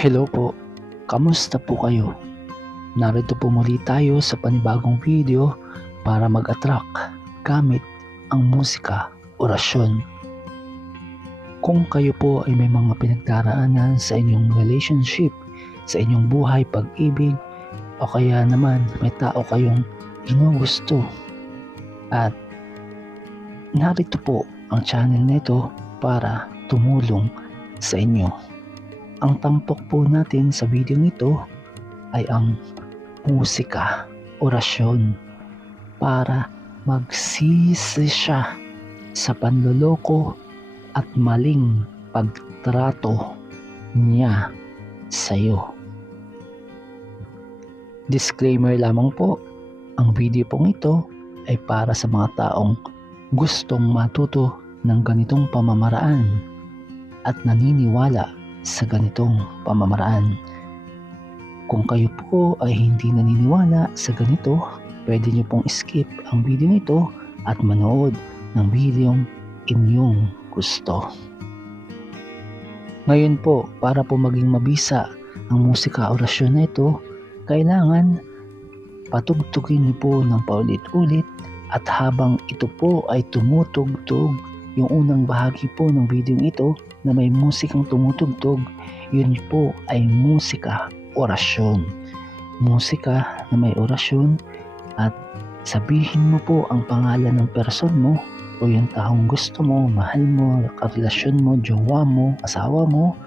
Hello po, kamusta po kayo? Narito po muli tayo sa panibagong video para mag-attract gamit ang musika, orasyon. Kung kayo po ay may mga pinagdaraanan sa inyong relationship, sa inyong buhay, pag-ibig, o kaya naman may tao kayong ginugusto, at narito po ang channel nito para tumulong sa inyo. Ang tampok po natin sa video nito ay ang musika, orasyon, para magsisi siya sa panloloko at maling pagtrato niya sa iyo. Disclaimer lamang po, ang video pong ito ay para sa mga taong gustong matuto ng ganitong pamamaraan at naniniwala sa ganitong pamamaraan. Kung kayo po ay hindi naniniwala sa ganito, pwede nyo pong skip ang video nito at manood ng videong inyong gusto. Ngayon po, para po maging mabisa ang musika orasyon na ito, kailangan patugtugin nyo po ng paulit-ulit, at habang ito po ay tumutugtog, yung unang bahagi po ng video ito na may musikang tumutugtog, yun po ay musika orasyon. Musika na may orasyon, at sabihin mo po ang pangalan ng person mo o yung taong gusto mo, mahal mo, karelasyon mo, jowa mo, asawa mo.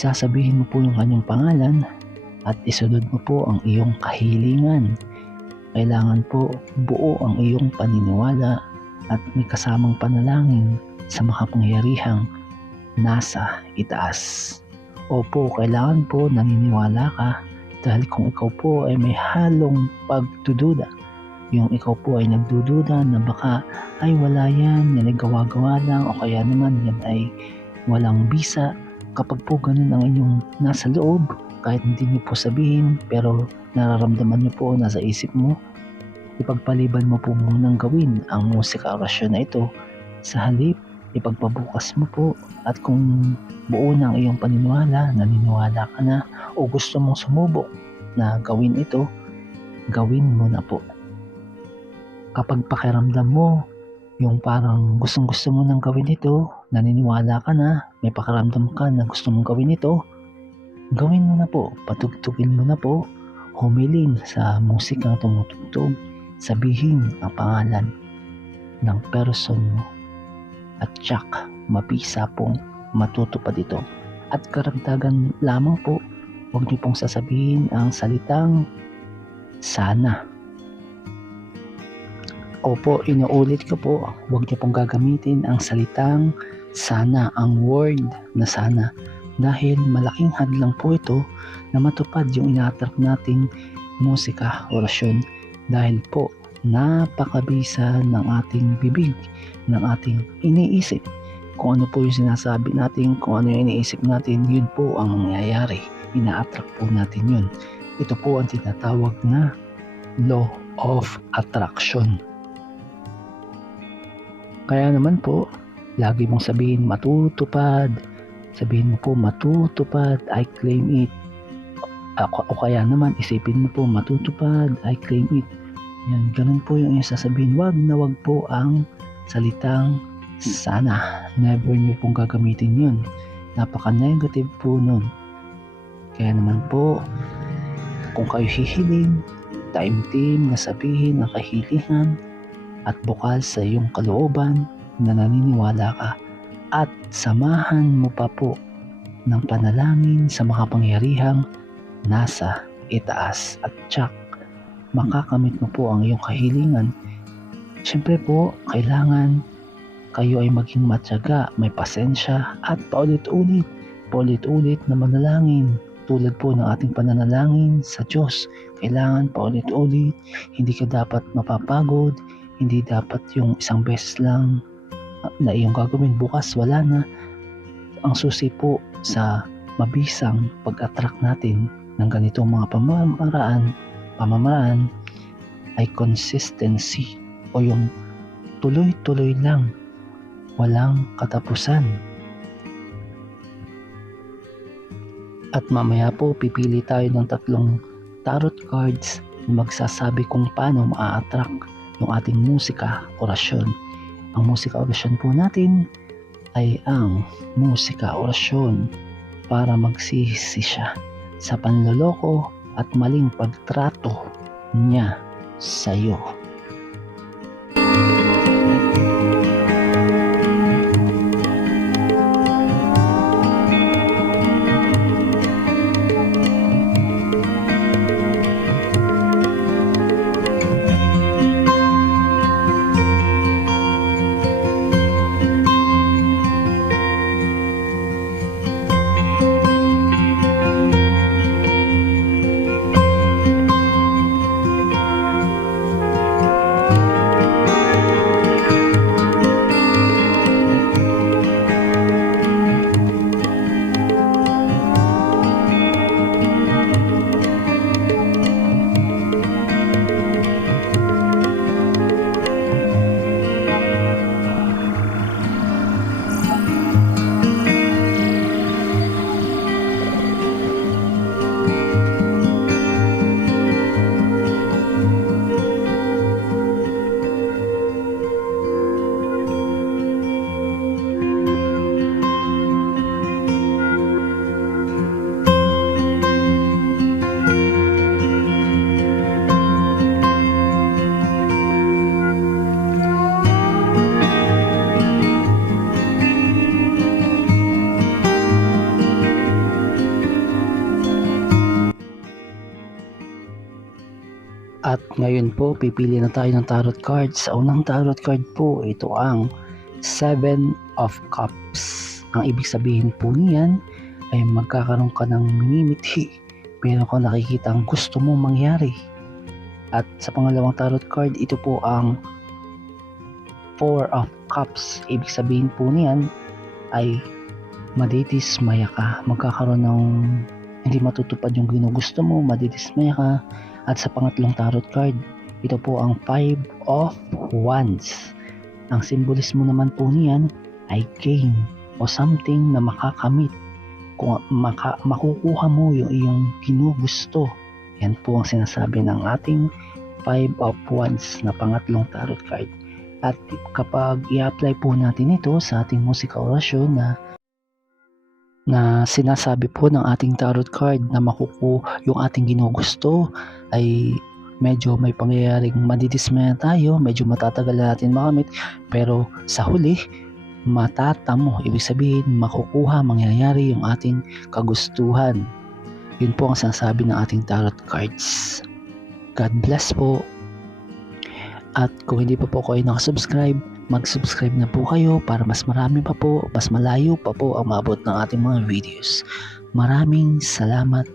Sasabihin mo po yung kanyang pangalan at isunod mo po ang iyong kahilingan. Kailangan po buo ang iyong paniniwala at may kasamang panalangin sa makapangyarihang nasa itaas. Opo, kailangan po naniniwala ka, dahil kung ikaw po ay may halong pagdududa, yung ikaw po ay nagdududa na baka ay wala yan, yan ay gawa-gawa lang, o kaya naman yan ay walang bisa, kapag po ganun ang inyong nasa loob, kahit hindi niyo po sabihin pero nararamdaman niyo po nasa isip mo, ipagpaliban mo po munang gawin ang musika orasyon na ito. Sa halip, ipagpabukas mo po, at kung buo na ang iyong paniniwala, naniniwala ka na o gusto mong sumubok na gawin ito, gawin mo na po. Kapag pakiramdam mo yung parang gustong-gusto mo nang gawin ito, naniniwala ka na, may pakiramdam ka na gusto mong gawin ito, gawin mo na po, patugtugin mo na po, humiling sa musikang tumutugtog, sabihin ang pangalan ng person mo, at tsak mabisa pong matutupad ito. At karagdagan lamang po, huwag niyo pong sasabihin ang salitang sana. Opo, inuulit ko po, huwag niyo pong gagamitin ang salitang sana, ang word na sana, dahil malaking hadlang po ito na matupad yung ina-attract nating musika orasyon, dahil po napakabisa ng ating bibig, ng ating iniisip. Kung ano po yung sinasabi natin, kung ano yung iniisip natin, yun po ang mangyayari. Ina-attract po natin yun. Ito po ang tinatawag na law of attraction. Kaya naman po, lagi mong sabihin matutupad, sabihin mo po matutupad, I claim it. O kaya naman isipin mo po matutupad, I claim it. Yan, ganun po yung sasabihin. Wag na wag po ang salitang sana. Never nyo pong gagamitin yun. Napaka-negative po nun. Kaya naman po, kung kayo hihiling, taimtim na sabihin ang kahilingan at bukas sa iyong kalooban na naniniwala ka, at samahan mo pa po ng panalangin sa makapangyarihang nasa itaas, at tsak makakamit mo po ang iyong kahilingan. Siyempre po, kailangan kayo ay maging matyaga, may pasensya, at paulit-ulit na manalangin. Tulad po ng ating pananalangin sa Diyos, kailangan paulit-ulit, hindi ka dapat mapapagod, hindi dapat yung isang beses lang na iyong gagawin, bukas wala na. Ang susi po sa mabisang pag-attract natin ng ganitong mga pamamaraan ay consistency, o yung tuloy-tuloy lang, walang katapusan. At mamaya po pipili tayo ng 3 tarot cards na magsasabi kung paano ma-attract yung ating musika orasyon. Ang musika orasyon po natin ay ang musika orasyon para magsisi siya sa panloloko at maling pagtrato niya sa iyo. At ngayon po, pipili na tayo ng tarot cards. Sa unang tarot card po, ito ang 7 of Cups. Ang ibig sabihin po niyan ay magkakaroon ka ng minimithi. Meron ka nakikita ang gusto mong mangyari. At sa pangalawang tarot card, ito po ang 4 of Cups. Ibig sabihin po niyan ay madidismaya ka. Magkakaroon ng hindi matutupad yung ginugusto mo, madidismaya ka. At sa pangatlong tarot card, ito po ang 5 of Wands. Ang simbolismo naman po niyan ay gain o something na makakamit. Kung makukuha mo yung iyong ginugusto. Yan po ang sinasabi ng ating 5 of Wands na pangatlong tarot card. At kapag i-apply po natin ito sa ating musika orasyon na sinasabi po ng ating tarot card na makukuha yung ating ginugusto, ay medyo may pangyayaring madidismaya tayo, medyo matatagal natin makamit, pero sa huli matatamo, ibig sabihin makukuha, mangyayari yung ating kagustuhan. Yun po ang sinasabi ng ating tarot cards. God bless po. At kung hindi pa po kayo nakasubscribe, mag-subscribe na po kayo para mas marami pa po, mas malayo pa po ang maabot ng ating mga videos. Maraming salamat